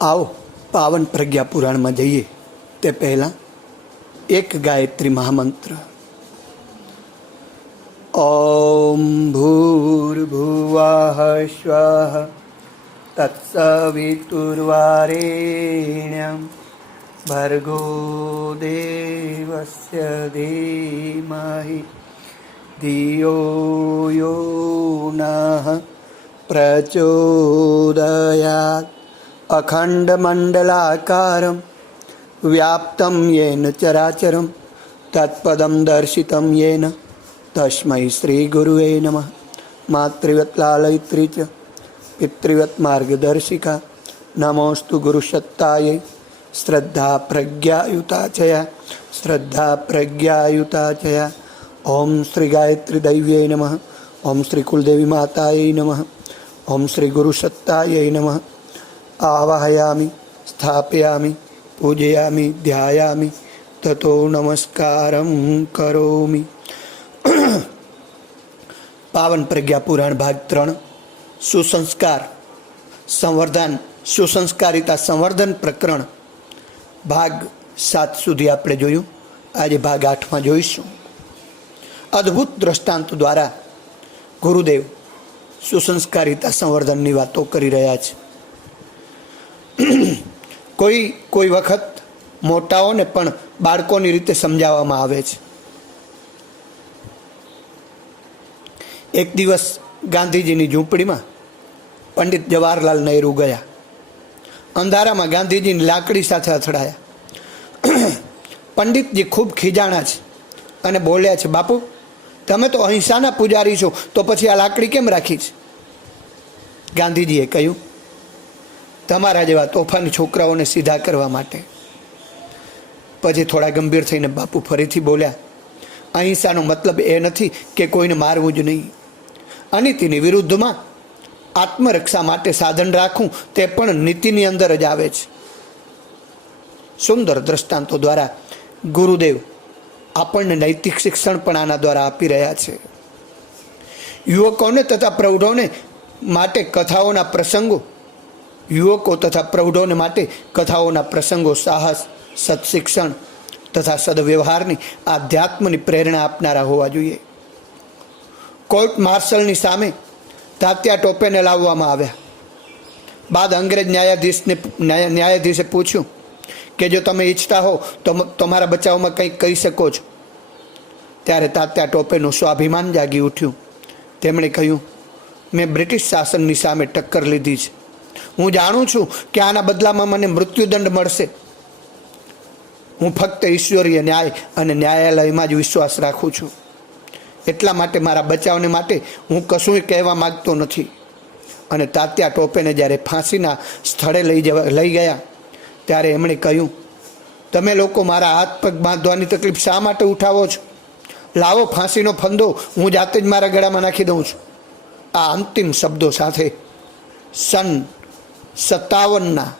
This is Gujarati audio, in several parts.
आओ पावन प्रज्ञा पुराण में जइए ते पहला एक गायत्री महामंत्र। ओम भूर्भुवः स्वः तत्सवितुर्वरेण्यं भर्गो देवस्य धीमहि धियो यो नः प्रचोदयात्। अखंडमंडलाकारं व्याप्तं येन चराचरं तत्पदं दर्शितं येन तस्मै श्रीगुरुवे नमः। मातृवत् लालयित्री च पितृवत् मार्गदर्शिका नमोस्तु गुरुसत्तायै। श्रद्धा प्रज्ञायुता चया श्रद्धा प्रज्ञायुता चया। ओम श्री गायत्री दैव्यै नमः। ओम श्री कुलदेवी मातायै नमः। ओम श्री गुरुसत्तायै नमः। आवाहयामि स्थापयामि पूजयामि ध्यायामि ततो नमस्कारं करोमि। पावन प्रज्ञा पुराण भाग 3 सुसंस्कार संवर्धन सुसंस्कारिता संवर्धन प्रकरण भाग 7 सुधी आपणे जोयुं। आज भाग 8 में जोईशुं। अद्भुत दृष्टांत द्वारा गुरुदेव सुसंस्कारिता संवर्धननी वातो करी रह्या छे। कोई वखत मोटाओने पण बाळकोनी रीते समजाववामां आवे छे। एक दिवस गांधीजीनी झूंपड़ीमां पंडित जवाहरलाल नेहरू गया। अंधारामां गांधीजीनी लाकड़ी साथे અથડાયા। पंडितजी खूब खीजाणा छे अने बोल्या छे, बापू तमे तो अहिंसाना पुजारी छो, तो पछी आ लाकड़ी केम राखी छे? गांधीजीए कह्युं, तमारा जेवा तोफानी छोकराओने सीधा करवा माटे। पछी थोड़ा गंभीर थईने बापू फरीथी बोल्या, अहिंसानो मतलब ए नथी के कोईने मारवुं ज नहीं। अनीतिनी विरुद्धमां आत्मरक्षा माटे साधन राखવું ते पण नीतिनी अंदर ज आवे छे। सुंदर दृष्टांतो द्वारा गुरुदेव આપણને નૈતિક શિક્ષણ પણ આના દ્વારા આપી રહ્યા છે। યુવકોને તથા પ્રૌઢોને માટે કથાઓના પ્રસંગો સાહસ સત્શિક્ષણ તથા સદવ્યવહારની આધ્યાત્મની પ્રેરણા આપનારા હોવા જોઈએ। કોર્ટ માર્શલની સામે તાત્યા ટોપેને લાવવામાં આવ્યા બાદ અંગ્રેજ ન્યાયાધીશે પૂછ્યું કે જો તમે ઈચ્છતા હો તો તમારા બચાવમાં કંઈક કરી શકો છો। ત્યારે તાત્યા ટોપેનું સ્વાભિમાન જાગી ઉઠ્યું। તેમણે કહ્યું, મેં બ્રિટિશ શાસનની સામે ટક્કર લીધી છે। હું જાણું છું કે આના બદલામાં મને મૃત્યુદંડ મળશે। હું ફક્ત ઈશ્વરીય ન્યાય અને ન્યાયાલયમાં જ વિશ્વાસ રાખું છું। એટલા માટે મારા બચાવને માટે હું કશું કહેવા માંગતો નથી। અને તાત્યા ટોપેને જ્યારે ફાંસીના સ્થળે લઈ ગયા ત્યારે એમણે કહ્યું, તમે લોકો મારા હાથ પગ બાંધવાની તકલીફ શા માટે ઉઠાવો છો? લાવો ફાંસીનો ફંદો, હું જાતે જ મારા ગળામાં નાખી દઉં છું। આ અંતિમ શબ્દો સાથે સન 57ના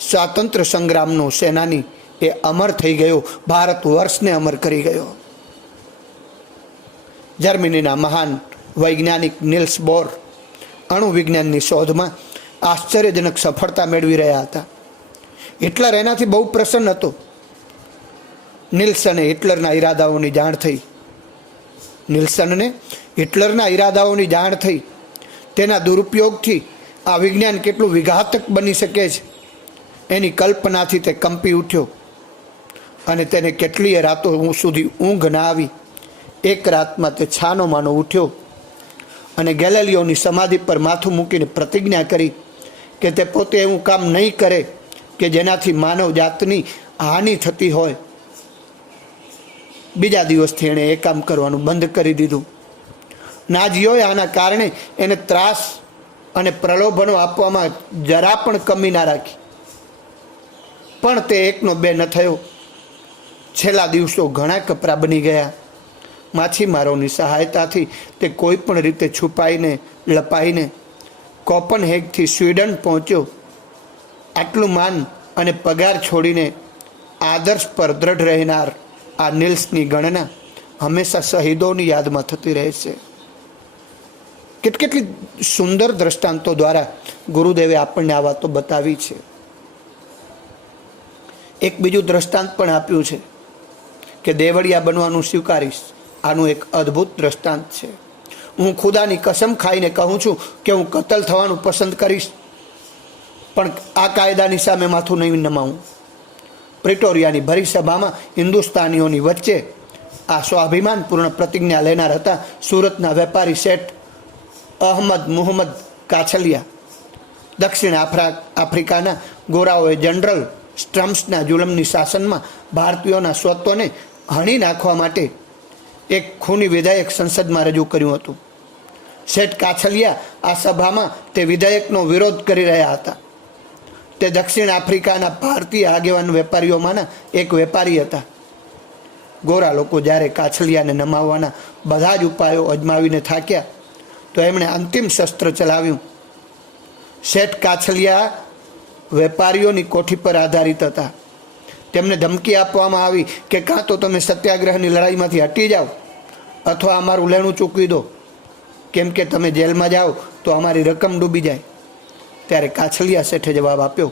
સ્વાતંત્ર્ય સંગ્રામનો સેનાની એ અમર થઈ ગયો, ભારત વર્ષને અમર કરી ગયો। જર્મનીના મહાન વૈજ્ઞાનિક નિલ્સ બોર અણુ વિજ્ઞાનની શોધમાં આશ્ચર્યજનક સફળતા મેળવી રહ્યા હતા। हिटलर एनाथी बहु प्रसन्न हतो। निल्सने हिटलरना इरादाओनी जाण थई। निल्सनने हिटलरना इरादाओनी जाण थई। तेना दुरुपयोगथी आ विज्ञान केटलुं विघातक बनी शके छे एनी कल्पनाथी ते कंपी उठ्यो अने तेने केटलीय रातो सुधी ऊंघ न आवी। एक रातमां ते छानो मानो उठ्यो अने गैलिलियोनी समाधि पर माथुं मूकीने प्रतिज्ञा करी के ते पोते एवुं काम नहीं करे કે જેનાથી માનવ જાતની હાનિ થતી હોય। બીજા દિવસથી એણે એ કામ કરવાનું બંધ કરી દીધું। નાઝીઓએ આના કારણે એને ત્રાસ અને પ્રલોભનો આપવામાં જરા પણ કમી ના રાખી, પણ તે એકનો બે ન થયો। છેલ્લા દિવસો ઘણા કપરા બની ગયા। માછીમારોની સહાયતાથી તે કોઈ પણ રીતે છુપાઈને લપાઈને કોપનહેગથી સ્વીડન પહોંચ્યો। આટલું માન અને પગાર છોડીને આદર્શ પર દ્રઢ રહેનાર આ નિલ્સની ગણના હંમેશા શહીદોની યાદમાં થતી રહેશે। કેટલી સુંદર દ્રષ્ટાંતો દ્વારા ગુરુદેવે આપણને આ વાતો બતાવી છે. એક બીજું દ્રષ્ટાંત પણ આપ્યું છે કે દેવળિયા બનવાનું સ્વીકારીશ. આનું એક અદ્ભુત દ્રષ્ટાંત છે. હું ખુદાની કસમ ખાઈને કહું છું કે હું કતલ થવાનું પસંદ કરીશ, પણ આ કાયદાની સામે માથું નહીં નમાવું. પ્રિટોરિયાની ભરી સભામાં હિન્દુસ્તાનીઓની વચ્ચે આ સ્વાભિમાનપૂર્ણ પ્રતિજ્ઞા લેનાર હતા સુરતના વેપારી શેઠ અહમદ મુહમ્મદ કાછલિયા. દક્ષિણ આફ્રિકાના ગોરાઓએ જનરલ સ્ટ્રમ્સના જુલમની શાસનમાં ભારતીયોના સ્વત્વને હણી નાખવા માટે એક ખૂની વિધેયક સંસદમાં રજૂ કર્યું હતું. શેઠ કાછલિયા આ સભામાં તે વિધેયકનો વિરોધ કરી રહ્યા હતા. તે દક્ષિણ આફ્રિકાના ભારતીય આગેવાન વેપારીઓમાંના એક વેપારી હતા. ગોરા લોકો જ્યારે કાછલિયાને નમાવવાના બધા જ ઉપાયો અજમાવીને થાક્યા તો એમણે અંતિમ શસ્ત્ર ચલાવ્યું. શેઠ કાછલિયા વેપારીઓની કોઠી પર આધારિત હતા. તેમને ધમકી આપવામાં આવી કે કાં તો તમે સત્યાગ્રહની લડાઈમાંથી હટી જાઓ અથવા અમારું લેણું ચૂકવી દો, કેમ કે તમે જેલમાં જાઓ તો અમારી રકમ ડૂબી જાય. ત્યારે કાછલિયા શેઠે જવાબ આપ્યો,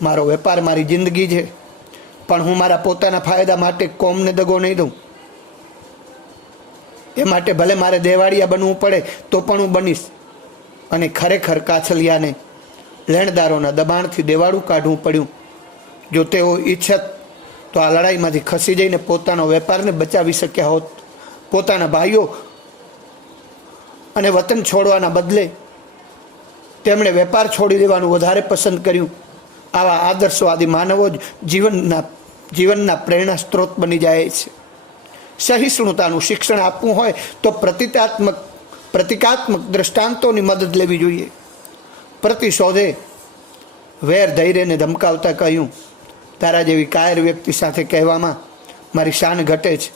મારો વેપાર મારી જિંદગી છે, પણ હું મારા પોતાના ફાયદા માટે કોમને દગો નહીં દઉં. એ માટે ભલે મારે દેવાળિયા બનવું પડે તો પણ હું બનીશ. અને ખરેખર કાછલિયાને લેણદારોના દબાણથી દેવાળું કાઢવું પડ્યું. જો તેઓ ઈચ્છત તો આ લડાઈમાંથી ખસી જઈને પોતાનો વેપારને બચાવી શક્યા હોત. પોતાના ભાઈઓ અને વતન છોડવાના બદલે તેમણે વેપાર છોડી દેવાનું વધારે પસંદ કર્યું. આવા આદર્શવાદી માનવો જ જીવનના પ્રેરણા સ્ત્રોત બની જાય છે. સહિષ્ણુતાનું શિક્ષણ આપવું હોય તો પ્રતિકાત્મક દ્રષ્ટાંતોની મદદ લેવી જોઈએ. પ્રતિશોધે વેર ધૈર્યને ધમકાવતા કહ્યું, તારા જેવી કાયર વ્યક્તિ સાથે કહેવામાં મારી શાન ઘટે છે.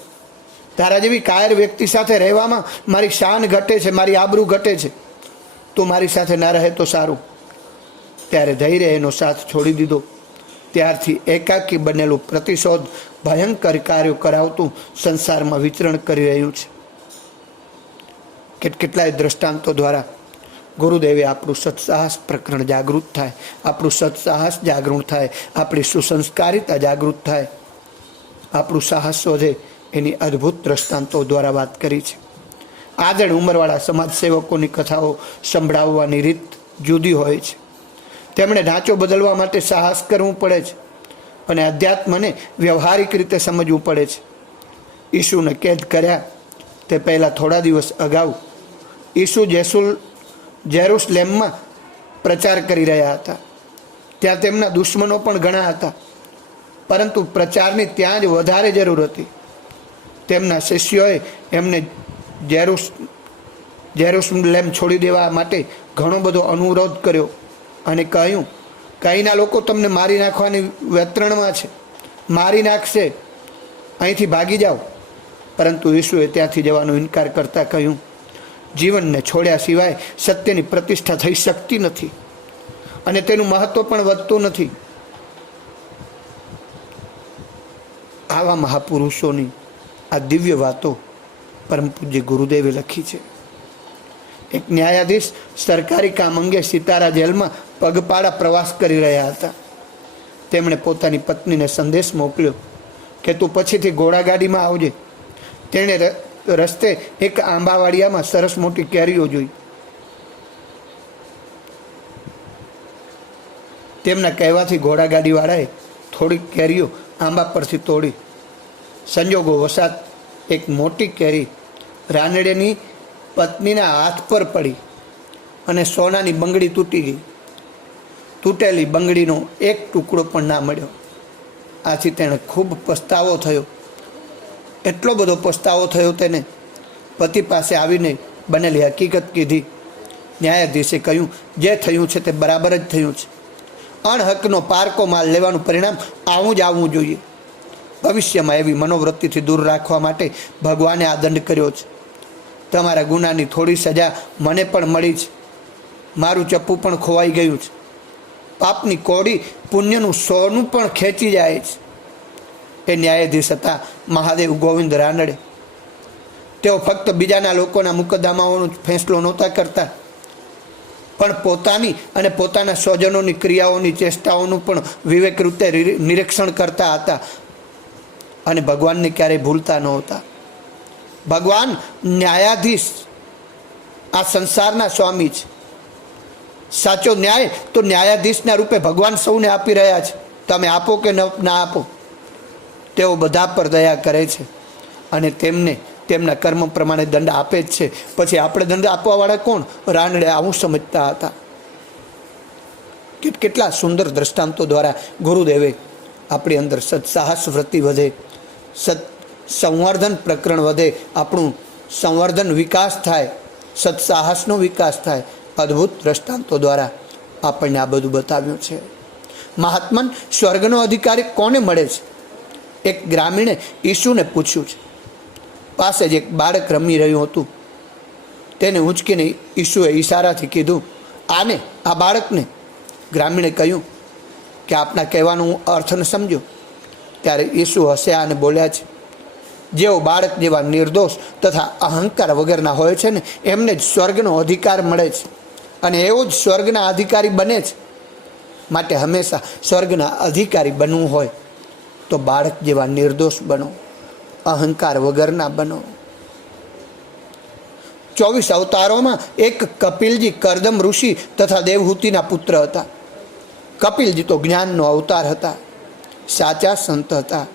તારા જેવી કાયર વ્યક્તિ સાથે રહેવામાં મારી શાન ઘટે છે, મારી આબરૂ ઘટે છે. તું મારી સાથે ના રહે તો સારું. ત્યારે ધૈર્ય એનો સાથ છોડી દીધો. ત્યારથી એકાકી બનેલું પ્રતિશોધ ભયંકર કાર્યો કરાવતું સંસારમાં વિચરણ કરી રહ્યું છે. કેટલાય દ્રષ્ટાંતો દ્વારા ગુરુદેવે આપણું સત્સાહસ પ્રકરણ જાગૃત થાય, આપણું સત્સાહસ જાગૃત થાય, આપણી સુસંસ્કારિતા જાગૃત થાય, આપણું સાહસ શોધે એની અદ્ભુત દ્રષ્ટાંતો દ્વારા વાત કરી છે. આગળ ઉંમરવાળા સમાજસેવકોની કથાઓ સંભળાવવાની રીત જુદી હોય છે. તેમણે ઢાંચો બદલવા માટે સાહસ કરવું પડે છે અને અધ્યાત્મને વ્યવહારિક રીતે સમજવું પડે છે. ઈસુને કેદ કર્યા તે પહેલાં થોડા દિવસ અગાઉ ઈસુ જેરુસલેમમાં પ્રચાર કરી રહ્યા હતા. ત્યાં તેમના દુશ્મનો પણ ઘણા હતા, પરંતુ પ્રચારની ત્યાં જ વધારે જરૂર હતી. તેમના શિષ્યોએ એમને જેરુસલેમ છોડી દેવા માટે ઘણો બધો અનુરોધ કર્યો અને કહ્યું, અહીંના લોકો તમને મારી નાખવાની વેતરણમાં છે, મારી નાખશે, અહીંથી ભાગી જાઓ. પરંતુ ઈસુએ ત્યાંથી જવાનો ઇનકાર કરતા કહ્યું, જીવનને છોડ્યા સિવાય સત્યની પ્રતિષ્ઠા થઈ શકતી નથી અને તેનું મહત્વ પણ વધતું નથી. આવા મહાપુરુષોની આ દિવ્ય વાતો પરમ પૂજ્ય ગુરુદેવે લખી છે. એક ન્યાયાધીશ સરકારી કામ અંગે સિતારા જેલમાં પગપાળા પ્રવાસ કરી રહ્યા હતા. તેમણે પોતાની પત્નીને સંદેશ મોકલ્યો કે તું પછીથી ઘોડાગાડીમાં આવજે. તેણે રસ્તે એક આંબાવાડિયામાં સરસ મોટી કેરીઓ જોઈ. તેમના કહેવાથી ઘોડાગાડીવાળાએ થોડીક કેરીઓ આંબા પરથી તોડી. સંજોગો વસાત એક મોટી કેરી રાનડેની પત્નીના હાથ પર પડી અને સોનાની બંગડી તૂટી ગઈ. તૂટેલી બંગડીનો એક ટુકડો પણ ના મળ્યો. આથી તેણે ખૂબ પસ્તાવો થયો. એટલો બધો પસ્તાવો થયો તેને પતિ પાસે આવીને બનેલી હકીકત કીધી. ન્યાયાધીશે કહ્યું, જે થયું છે તે બરાબર જ થયું છે. અણહકનો પારકો માલ લેવાનું પરિણામ આવું જ આવવું જોઈએ. ભવિષ્યમાં એવી મનોવૃત્તિથી દૂર રાખવા માટે ભગવાને આ દંડ કર્યો છે. તમારા ગુનાની થોડી સજા મને પણ મળી છે. મારું ચપ્પુ પણ ખોવાઈ ગયું છે. પાપની કોડી પુણ્યનું સોનું પણ ખેંચી જાય છે. એ ન્યાયાધીશ હતા મહાદેવ ગોવિંદ રાનડે. તેઓ ફક્ત બીજાના લોકોના મુકદ્દમાઓનો ફેંસલો નહોતા કરતા, પણ પોતાની અને પોતાના સ્વજનોની ક્રિયાઓની ચેષ્ટાઓનું પણ વિવેક રીતે નિરીક્ષણ કરતા હતા અને ભગવાનને ક્યારેય ભૂલતા નહોતા. ભગવાન ન્યાયાધીશ, આ સંસારના સ્વામી છે. સાચો ન્યાય તો ન્યાયાધીશના રૂપે ભગવાન સૌને આપી રહ્યા છે. તમે આપો કે ના આપો, તેઓ બધા પર દયા કરે છે અને તેમને તેમના કર્મ પ્રમાણે દંડ આપે જ છે. પછી આપણે દંડ આપવાવાળા કોણ? રાનડે આવું સમજતા હતા. કેટલા સુંદર દ્રષ્ટાંતો દ્વારા ગુરુદેવે આપણી અંદર સત્સાહસ વૃત્તિ વધે, સંવર્ધન પ્રકરણ વધે, આપણું સંવર્ધન વિકાસ થાય, સત્સાહસનો વિકાસ થાય, અદ્ભુત દ્રષ્ટાંતો દ્વારા આપણને આ બધું બતાવ્યું છે. મહાત્મન સ્વર્ગનો અધિકારી કોને મળે છે? એક ગ્રામીણે ઈસુને પૂછ્યું છે. પાસે જ એક બાળક રમી રહ્યું હતું. તેને ઉંચકીને ઈસુએ ઈશારાથી કીધું, આને, આ બાળકને. ગ્રામીણે કહ્યું કે આપના કહેવાનો હું અર્થ ન સમજો. ત્યારે ઈસુ હસ્યા અને બોલ્યા છે, જેઓ બાળક જેવા નિર્દોષ તથા અહંકાર વગરના હોય છે ને એમને જ સ્વર્ગનો અધિકાર મળે છે અને એવો જ સ્વર્ગના અધિકારી બને છે. માટે હંમેશા સ્વર્ગના અધિકારી બનવું હોય તો બાળક જેવા નિર્દોષ બનો, અહંકાર વગરના બનો. 24 અવતારોમાં એક કપિલજી કરદમ ઋષિ તથા દેવહૂતિના પુત્ર હતા. કપિલજી તો જ્ઞાનનો અવતાર હતા, સાચા સંત હતા.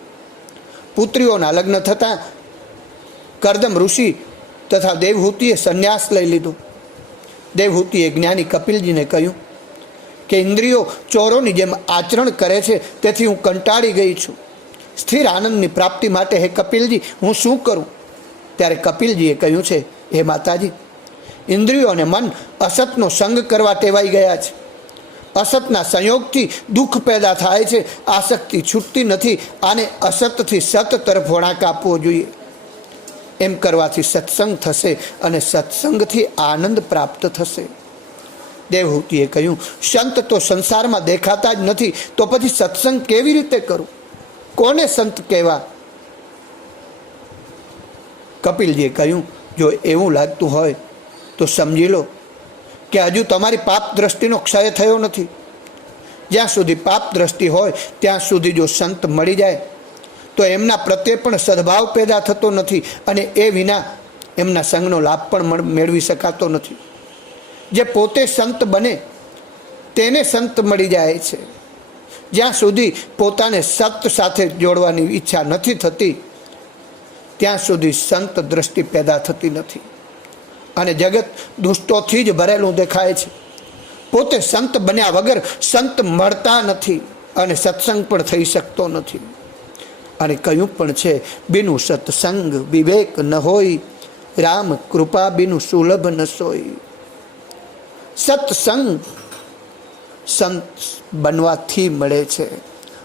પુત્રીઓના લગ્ન થતાં કરદમ ઋષિ તથા દેવહૂતિએ સંન્યાસ લઈ લીધો. દેવહૂતિએ જ્ઞાની કપિલજીને કહ્યું કે ઇન્દ્રિયો ચોરોની જેમ આચરણ કરે છે, તેથી હું કંટાળી ગઈ છું. સ્થિર આનંદની પ્રાપ્તિ માટે હે કપિલજી, હું શું કરું? ત્યારે કપિલજીએ કહ્યું છે, હે માતાજી, ઇન્દ્રિયો અને મન અસતનો સંગ કરવા ટેવાઈ ગયા છે. અસતના સંયોગથી દુઃખ પેદા થાય છે, આસક્તિ છૂટતી નથી. આને અસતથી સત તરફ વળાંક આપવો જોઈએ. એમ કરવાથી સત્સંગ થશે અને સત્સંગથી આનંદ પ્રાપ્ત થશે. દેવહૂતિએ કહ્યું, સંત તો સંસારમાં દેખાતા જ નથી, તો પછી સત્સંગ કેવી રીતે કરું? કોને સંત કહેવા? કપિલજીએ કહ્યું, જો એવું લાગતું હોય તો સમજી લો કે હજુ તમારી પાપ દ્રષ્ટિનો ક્ષય થયો નથી. જ્યાં સુધી પાપ દ્રષ્ટિ હોય ત્યાં સુધી જો સંત મળી જાય તો એમના પ્રત્યે પણ સદભાવ પેદા થતો નથી અને એ વિના એમના સંગનો લાભ પણ મેળવી શકાતો નથી. જે પોતે સંત બને તેને સંત મળી જાય છે. જ્યાં સુધી પોતાને સત સાથે જોડવાની ઈચ્છા નથી થતી ત્યાં સુધી સંત દ્રષ્ટિ પેદા થતી નથી અને જગત દુષ્ટોથી જ ભરેલું દેખાય છે. પોતે સંત બન્યા વગર સંત મળતા નથી અને સત્સંગ પણ થઈ શકતો નથી. અને કહ્યું પણ છે, બિનું સત્સંગ વિવેક ન હોય, રામ કૃપા બિનું સુલભ ન સોય. સત્સંગ સંત બનવાથી મળે છે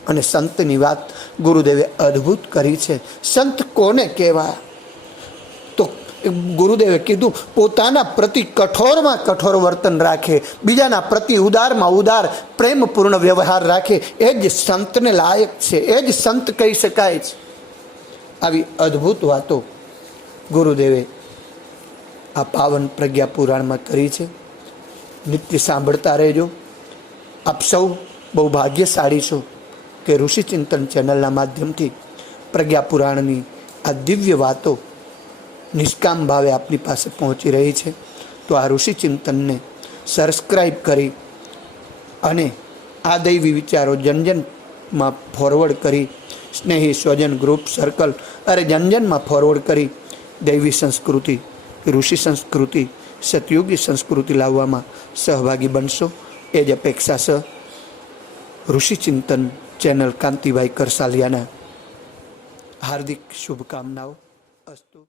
અને સંતની વાત ગુરુદેવે અદ્ભુત કરી છે. સંત કોને કહેવાય? તો ગુરુદેવે કીધું, પોતાના પ્રતિ કઠોરમાં કઠોર વર્તન રાખે, બીજાના પ્રતિ ઉદારમાં ઉદાર પ્રેમપૂર્ણ વ્યવહાર રાખે, એ જ સંતને લાયક છે, એ જ સંત કહી શકાય છે. આવી અદ્ભુત વાતો ગુરુદેવે આ પાવન પ્રજ્ઞા પુરાણમાં કરી છે. નિત્ય સાંભળતા રહેજો. આપ સૌ બહુ ભાગ્યશાળી છો કે ઋષિ ચિંતન ચેનલના માધ્યમથી પ્રજ્ઞા પુરાણની આ દિવ્ય વાતો નિષ્કામ ભાવે આપની પાસે પહોંચી રહી છે. તો આ ઋષિ ચિંતનને સબસ્ક્રાઈબ કરી અને આ દૈવી વિચારો જનજનમાં ફોરવર્ડ કરી, સ્નેહી સ્વજન ગ્રુપ સર્કલ જનજનમાં ફોરવર્ડ કરી દૈવી સંસ્કૃતિ, ઋષિ સંસ્કૃતિ, સતયુગી સંસ્કૃતિ લાવવામાં સહભાગી બનશો એ જ અપેક્ષા છે. ઋષિ ચિંતન ચેનલ કાંતિભાઈ કરસાલિયાના હાર્દિક શુભકામનાઓ. અસ્તુ.